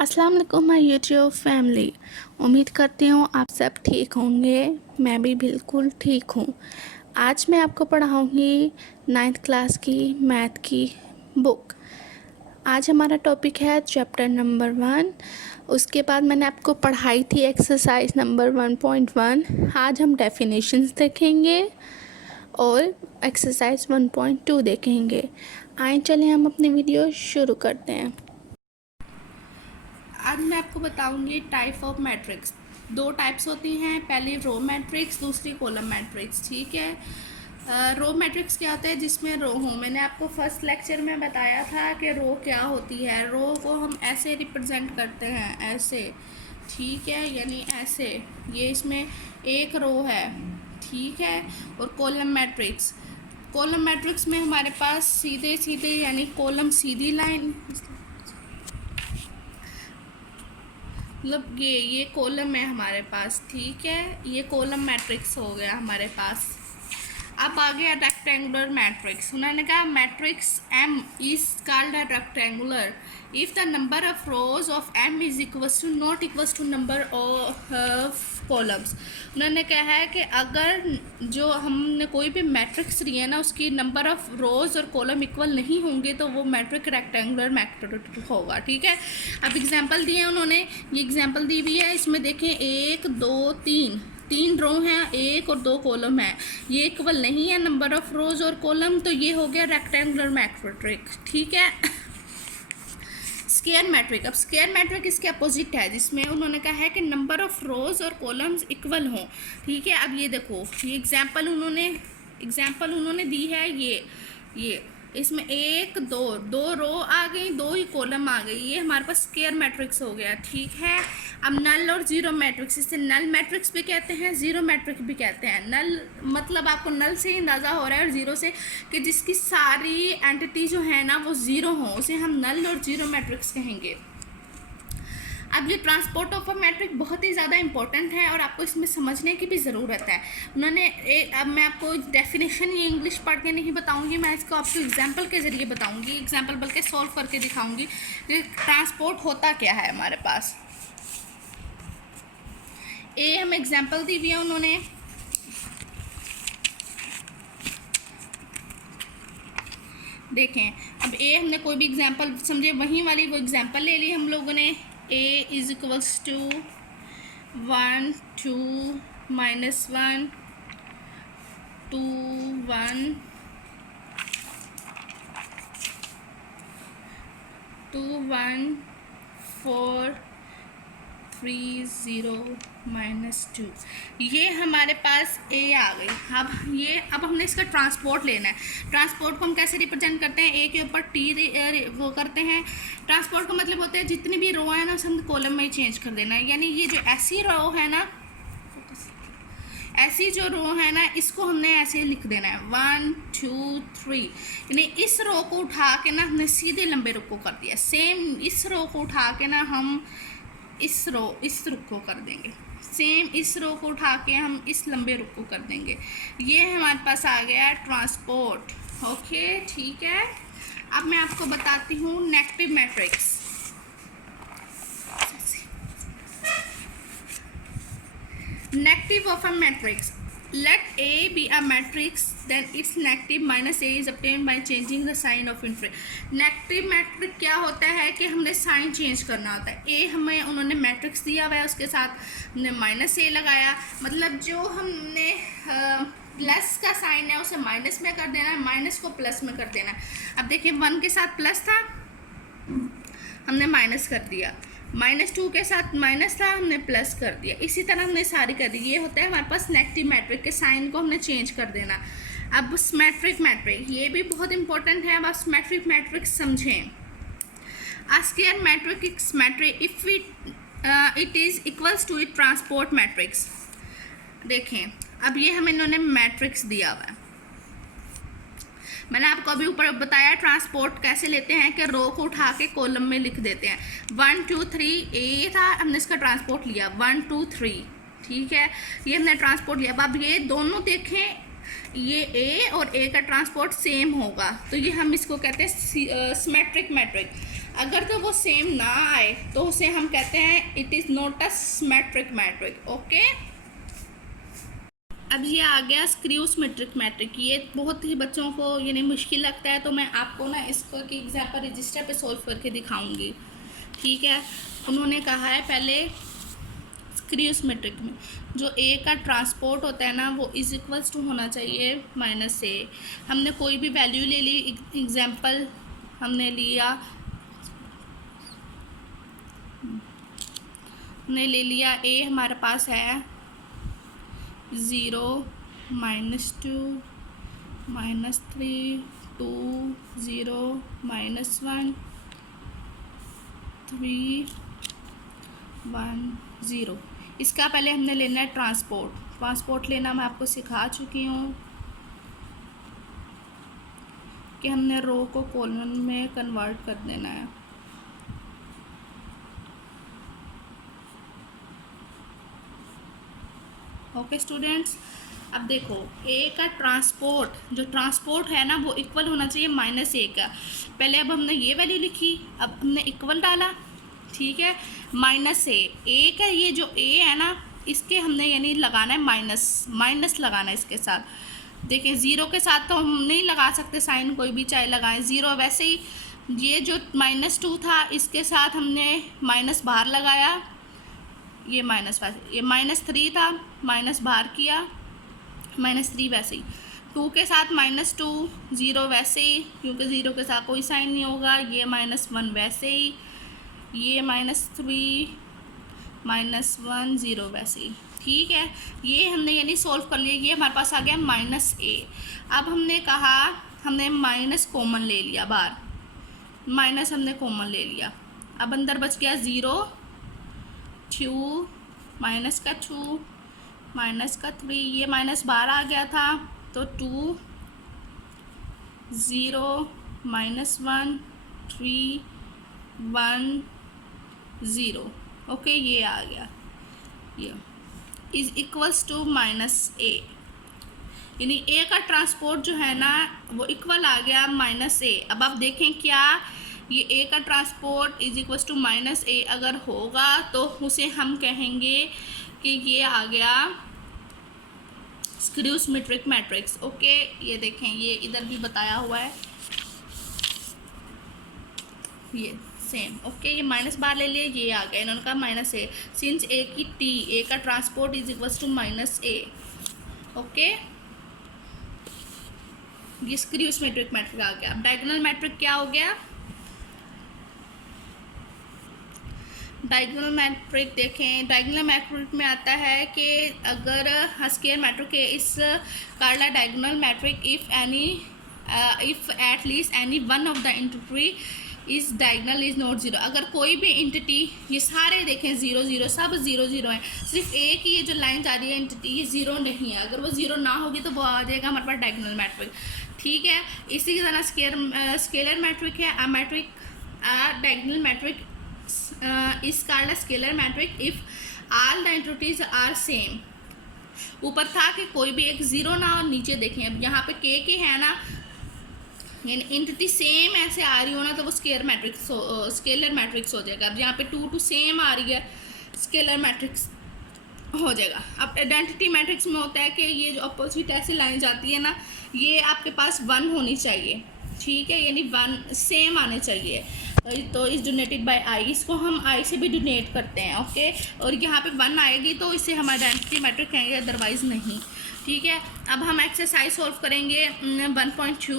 अस्सलाम वालेकुम my YouTube family. उम्मीद करती हूँ आप सब ठीक होंगे। मैं भी बिल्कुल ठीक हूँ। आज मैं आपको पढ़ाऊँगी 9th क्लास की मैथ की बुक। आज हमारा टॉपिक है चैप्टर नंबर 1। उसके बाद मैंने आपको पढ़ाई थी एक्सरसाइज नंबर 1.1। आज हम डेफिनेशंस देखेंगे और एक्सरसाइज 1.2 देखेंगे। आइए चलिए हम अपनी वीडियो शुरू करते हैं। आज मैं आपको बताऊंगी टाइप ऑफ मैट्रिक्स। दो टाइप्स होती हैं, पहली रो मैट्रिक्स, दूसरी कॉलम मैट्रिक्स। ठीक है। रो मैट्रिक्स क्या होता है? जिसमें रो हो, मैंने आपको फर्स्ट लेक्चर में बताया था कि रो क्या होती है। रो को हम ऐसे रिप्रेजेंट करते हैं, ऐसे। ठीक है, यानी ऐसे। ये इसमें एक रो है, ठीक है। और कॉलम मैट्रिक्स में हमारे पास सीधे सीधे यानी कॉलम सीधी लाइन, मतलब ये कॉलम है हमारे पास। ठीक है, ये कॉलम मैट्रिक्स हो गया हमारे पास। अब आ गया रेक्टेंगुलर मैट्रिक्स। उन्होंने कहा matrix M is called a rectangular if the number of rows of M is equals to not equals to number of columns. उन्होंने कहा है कि अगर जो हमने कोई भी मैट्रिक्स ली है ना, उसकी नंबर ऑफ रोज और कॉलम इक्वल नहीं होंगे तो वो मैट्रिक रेक्टेंगुलर मैट्रिक होगा। ठीक है, अब एग्जांपल दिए उन्होंने, ये एग्जांपल दी हुई है। इसमें देखें 1 2 तीन रो हैं, एक और दो कॉलम है। ये इक्वल नहीं है नंबर ऑफ रोज और कॉलम, तो ये हो गया रेक्टेंगुलर मैट्रिक। ठीक है। स्क्वायर मैट्रिक, अब स्क्वायर मैट्रिक इसके अपोजिट है, जिसमें उन्होंने कहा है कि नंबर ऑफ रोज और कॉलम्स इक्वल हों। ठीक है, अब ये देखो, ये एग्जांपल उन्होंने दी है। ये इसमें 1 2 रो आ गई, 2 ही कॉलम आ गई। ये हमारे पास स्क्वायर मैट्रिक्स हो गया। ठीक है। अब नल और जीरो मैट्रिक्स, इसे नल मैट्रिक्स भी कहते हैं, जीरो मैट्रिक्स भी कहते हैं। नल मतलब आपको नल से ही अंदाज़ा हो रहा है और जीरो से कि जिसकी सारी एंटिटी जो है ना वो ज़ीरो हो, उसे हम नल और जीरो मैट्रिक्स कहेंगे। अब ये ट्रांसपोर्ट ऑफ अ मैट्रिक बहुत ही ज़्यादा इंपॉर्टेंट है और आपको इसमें समझने की भी ज़रूरत है। उन्होंने अब मैं आपको डेफिनेशन ये इंग्लिश पढ़ के नहीं बताऊंगी, मैं इसको आपको एग्जांपल के ज़रिए बताऊंगी। एग्जांपल बल्कि सॉल्व करके दिखाऊंगी कि ट्रांसपोर्ट होता क्या है हमारे पास। हमें एग्जांपल दी हुई है उन्होंने। देखें, अब हमने कोई भी एग्जांपल समझे, वहीं वाली वो एग्जांपल ले ली हम लोगों ने। a is equals to 1 2 -1 2 1 2 1 4 3 0 -2। ये हमारे पास a आ गई। अब हमने इसका ट्रांसपोर्ट लेना है। ट्रांसपोर्ट को हम कैसे रिप्रेजेंट करते हैं? a के ऊपर t वो करते हैं। ट्रांसपोर्ट का मतलब होता है जितनी भी रो है ना उसे हम कॉलम में ही चेंज कर देना है। यानी ये जो ऐसी रो है ना, ऐसी जो रो है ना, इसको हमने ऐसे लिख देना है 1 2 3। यानी इस रो को उठा के ना हमने सीधे लंबे रुख को कर दिया। सेम इस रो को उठा के ना हम इस रुख को कर देंगे। सेम इस रो को उठा के हम इस लंबे रुख को कर देंगे। ये हमारे पास आ गया ट्रांसपोर्ट। ओके, ठीक है। अब मैं आपको बताती हूँ negative matrix. Negative of a matrix. Let A be a matrix, then its negative minus A is obtained by changing the sign of infinity. Negative matrix क्या होता है कि हमने साइन चेंज करना होता है। ए हमें उन्होंने मैट्रिक्स दिया हुआ है, उसके साथ हमने माइनस ए लगाया। मतलब जो हमने प्लस का साइन है उसे माइनस में कर देना है, माइनस को प्लस में कर देना है। अब देखिए 1 के साथ प्लस था, हमने माइनस कर दिया। -2 के साथ माइनस था, हमने प्लस कर दिया। इसी तरह हमने सारी कर दी। ये होता है हमारे पास नेगेटिव मैट्रिक के साइन को हमने चेंज कर देना। अब सिमेट्रिक मैट्रिक, ये भी बहुत इंपॉर्टेंट है। अब आप सिमेट्रिक मैट्रिक समझें। Square matrix symmetric if it is equals to it transport matrix. देखें, अब ये हमें इन्होंने मैट्रिक्स दिया हुआ है। मैंने आपको अभी ऊपर बताया ट्रांसपोर्ट कैसे लेते हैं कि रो को उठा के कॉलम में लिख देते हैं। 1 2 3 ए था, हमने इसका ट्रांसपोर्ट लिया 1 2 3। ठीक है, ये हमने ट्रांसपोर्ट लिया। अब ये दोनों देखें, ये ए और ए का ट्रांसपोर्ट सेम होगा, तो ये हम इसको कहते हैं सिमेट्रिक मैट्रिक। अगर तो वो सेम ना आए तो उसे हम कहते हैं it is not a symmetric matric. Okay, अब ये आ गया स्क्रू सिमेट्रिक मैट्रिक। ये बहुत ही बच्चों को यानी मुश्किल लगता है, तो मैं आपको ना इसको की एग्जाम्पल रजिस्टर पे सॉल्व करके दिखाऊंगी। ठीक है, उन्होंने कहा है पहले स्क्रू सिमेट्रिक में जो ए का ट्रांसपोर्ट होता है ना वो इज इक्वल्स टू होना चाहिए माइनस ए। हमने कोई भी वैल्यू ले ली, एग्जाम्पल हमने लिया, हमने ले लिया ए हमारे पास है 0 -2 -3 2 0 -1 3 1 0। इसका पहले हमने लेना है ट्रांसपोर्ट लेना मैं आपको सिखा चुकी हूँ कि हमने रो को कॉलम में कन्वर्ट कर देना है। ओके स्टूडेंट्स, अब देखो ए का जो ट्रांसपोर्ट है ना वो इक्वल होना चाहिए माइनस ए का। पहले अब हमने ये वैल्यू लिखी, अब हमने इक्वल डाला, ठीक है, माइनस ए का ये जो ए है ना इसके हमने यानी लगाना है माइनस लगाना है इसके साथ। देखिए ज़ीरो के साथ तो हम नहीं लगा सकते साइन, कोई भी चाहे लगाएं ज़ीरो। वैसे ही ये जो -2 था इसके साथ हमने माइनस बाहर लगाया, ये -5, ये -3 था माइनस बाहर किया, -3 वैसे ही 2 के साथ -2 0 वैसे ही क्योंकि 0 के साथ कोई साइन नहीं होगा, ये -1 वैसे ही, ये -3 -1 0 वैसे ही। ठीक है, ये हमने यानी सोल्व कर लिया, ये हमारे पास आ गया -a। अब हमने कहा हमने माइनस कॉमन ले लिया, बाहर माइनस हमने कॉमन ले लिया, अब अंदर बच गया 0 2 -2 -3, ये माइनस बाहर आ गया था तो 2 0 -1 3 1 0। ओके, ये आ गया, ये इज इक्वल्स टू -a, यानी a का ट्रांसपोर्ट जो है ना वो इक्वल आ गया -a। अब आप देखें क्या ये a का transport is equals to -a अगर होगा तो उसे हम कहेंगे कि ये आ गया स्क्रू सिमेट्रिक मैट्रिक्स। ओके, ये देखें ये इधर भी बताया हुआ है, ये सेम। ओके, ये माइनस बाहर ले लिए, ये आ गया, इन्होंने कहा -a सिंस a का transport is equals to -a। Okay, ये स्क्रू सिमेट्रिक मैट्रिक आ गया। डायगोनल मैट्रिक क्या हो गया? डायगोनल मैट्रिक देखें, डायगोनल मैट्रिक में आता है कि अगर स्क्वायर मैट्रिक के इस कार्ला diagonal matrix if at least any one of the entity इस डायगोनल इज नॉट 0। अगर कोई भी एंटिटी, ये सारे देखें 0 0 सब 0 0 है, सिर्फ एक ही ये जो लाइन जा रही है एंटिटी ये 0 नहीं है, अगर वो 0 ना होगी तो वो आ जाएगा हमारे पास डायगोनल मैट्रिक। ठीक है, इसी की तरह स्केलर मैट्रिक है, diagonal matrix is called a scalar matrix if all the entities are same। ऊपर था कि कोई भी एक 0 ना, और नीचे देखें अब यहाँ पे के है ना, यानी एंटिटी सेम ऐसे आ रही हो ना तो वो स्केलर मैट्रिक्स हो जाएगा। अब यहाँ पे 2 2 सेम आ रही है, स्केलर मैट्रिक्स हो जाएगा। अब आइडेंटिटी मैट्रिक्स में होता है कि ये जो अपोजिट ऐसी लाइन जाती है ना ये आपके पास 1 होनी चाहिए, ठीक है, यानी 1 सेम आने चाहिए, तो इस डोनेटेड बाय आई, इसको हम आई से भी डोनेट करते हैं। ओके, और यहाँ पे 1 आएगी तो इसे हम आइडेंटिटी मैट्रिक कहेंगे, अदरवाइज़ नहीं। ठीक है, अब हम एक्सरसाइज सॉल्व करेंगे 1.2।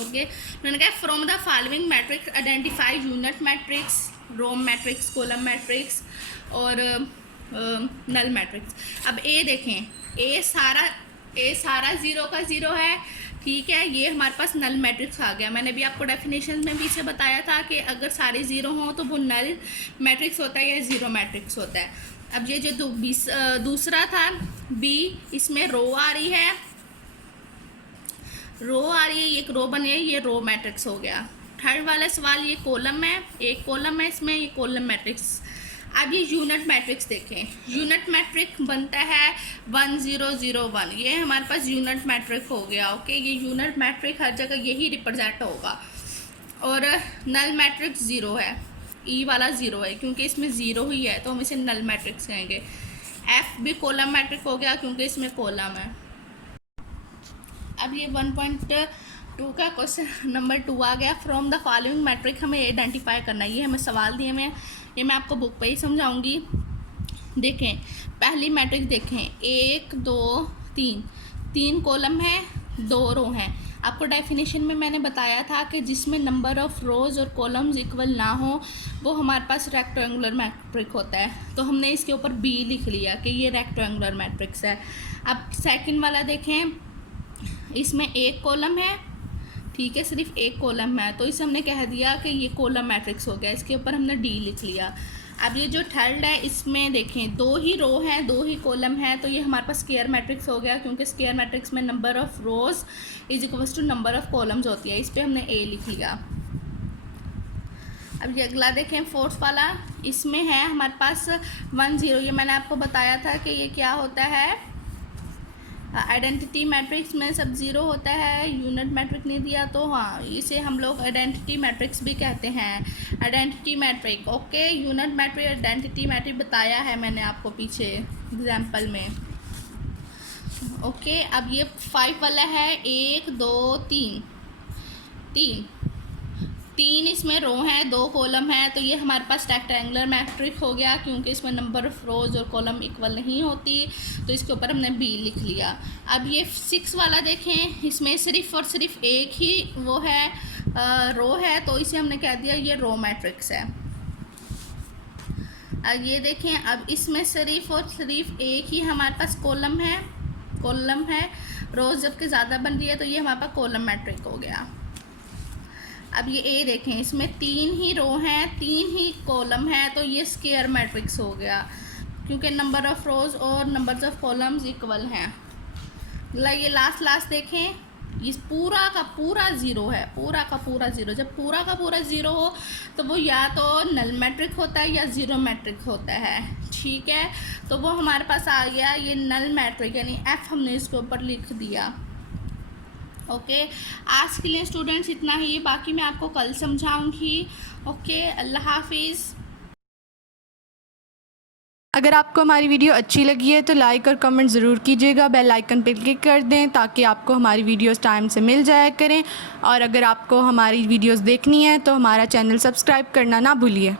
ओके, मैंने कहा from the following matrix identify unit matrix, row matrix, column matrix और नल मैट्रिक्स। अब ए देखें, ए सारा 0 का 0 है, ठीक है, ये हमारे पास नल मैट्रिक्स आ गया। मैंने भी आपको डेफिनेशन में पीछे बताया था कि अगर सारे 0 हों तो वो नल मैट्रिक्स होता है या 0 मैट्रिक्स होता है। अब ये जो दूसरा था बी, इसमें रो आ रही है, एक रो बनी है, ये रो मैट्रिक्स हो गया। थर्ड वाला सवाल ये कॉलम है, एक कॉलम है इसमें, ये कॉलम मैट्रिक्स। अब ये यूनिट मैट्रिक्स देखें, यूनिट मैट्रिक बनता है 1 0 0 1, ये हमारे पास यूनिट मैट्रिक हो गया। ओके, ये यूनिट मैट्रिक हर जगह यही रिप्रेजेंट होगा। और नल मैट्रिक्स ज़ीरो है, ई वाला ज़ीरो है क्योंकि इसमें ज़ीरो ही है तो हम इसे नल मैट्रिक्स कहेंगे। एफ भी कॉलम मैट्रिक हो गया क्योंकि इसमें कॉलम है। अब ये 1.2 का क्वेश्चन नंबर 2 आ गया। फ्रॉम द फॉलोइंग मैट्रिक हमें आइडेंटिफाई करना है। ये हमें सवाल दिए हुए हैं, ये मैं आपको बुक पे ही समझाऊंगी। देखें पहली मैट्रिक्स देखें, 1 2 3, 3 कॉलम है 2 रो हैं। आपको डेफिनेशन में मैंने बताया था कि जिसमें नंबर ऑफ़ रोज़ और कॉलम्स इक्वल ना हो वो हमारे पास रेक्टेंगुलर मैट्रिक होता है। तो हमने इसके ऊपर बी लिख लिया कि ये रेक्टेंगुलर मैट्रिक्स है। अब सेकंड वाला देखें, इसमें एक कॉलम है, ठीक है, सिर्फ एक कॉलम है तो इसे हमने कह दिया कि ये कॉलम मैट्रिक्स हो गया, इसके ऊपर हमने डी लिख लिया। अब ये जो थर्ड है इसमें देखें 2 ही रो हैं 2 ही कॉलम है तो ये हमारे पास स्क्वायर मैट्रिक्स हो गया क्योंकि स्क्वायर मैट्रिक्स में number of rows is equals to number of columns होती है। इस पर हमने ए लिख लिया। अब ये अगला देखें फोर्थ वाला, इसमें है हमारे पास 1 0। ये मैंने आपको बताया था कि ये क्या होता है, आइडेंटिटी मैट्रिक्स में सब ज़ीरो होता है, यूनिट मैट्रिक नहीं दिया तो हाँ इसे हम लोग आइडेंटिटी मैट्रिक्स भी कहते हैं। Identity matrix okay, unit matrix identity matrix बताया है मैंने आपको पीछे एग्जाम्पल में। ओके अब ये 5 वाला है, 1 2 3, 3 इसमें रो हैं 2 कॉलम है तो ये हमारे पास रेक्टेंगुलर मैट्रिक हो गया क्योंकि इसमें नंबर ऑफ रोज और कॉलम इक्वल नहीं होती तो इसके ऊपर हमने बी लिख लिया। अब ये 6 वाला देखें, इसमें सिर्फ और सिर्फ एक ही वो है रो है तो इसे हमने कह दिया ये रो मैट्रिक्स है। अब ये देखें, अब इसमें सिर्फ और सिर्फ एक ही हमारे पास कॉलम है, रोज जबकि ज़्यादा बन रही है तो ये हमारे पास कॉलम मैट्रिक हो गया। अब ये ए देखें, इसमें 3 ही रो हैं 3 ही कॉलम है तो ये स्क्वायर मैट्रिक्स हो गया क्योंकि नंबर ऑफ़ रोज़ और नंबर्स ऑफ़ कॉलम्स इक्वल हैं। ये लास्ट देखें, ये पूरा का पूरा ज़ीरो है, पूरा का पूरा ज़ीरो। जब पूरा का पूरा ज़ीरो हो तो वो या तो नल मैट्रिक होता है या ज़ीरो मैट्रिक होता है, ठीक है। तो वो हमारे पास आ गया ये नल मैट्रिक, यानी एफ़ हमने इसके ऊपर लिख दिया। ओके आज के लिए स्टूडेंट्स इतना ही, बाकी मैं आपको कल समझाऊंगी। ओके अल्लाह हाफिज़। अगर आपको हमारी वीडियो अच्छी लगी है तो लाइक और कमेंट ज़रूर कीजिएगा, बेल आइकन पर क्लिक कर दें ताकि आपको हमारी वीडियोस टाइम से मिल जाया करें। और अगर आपको हमारी वीडियोस देखनी है तो हमारा चैनल सब्सक्राइब करना ना भूलिए।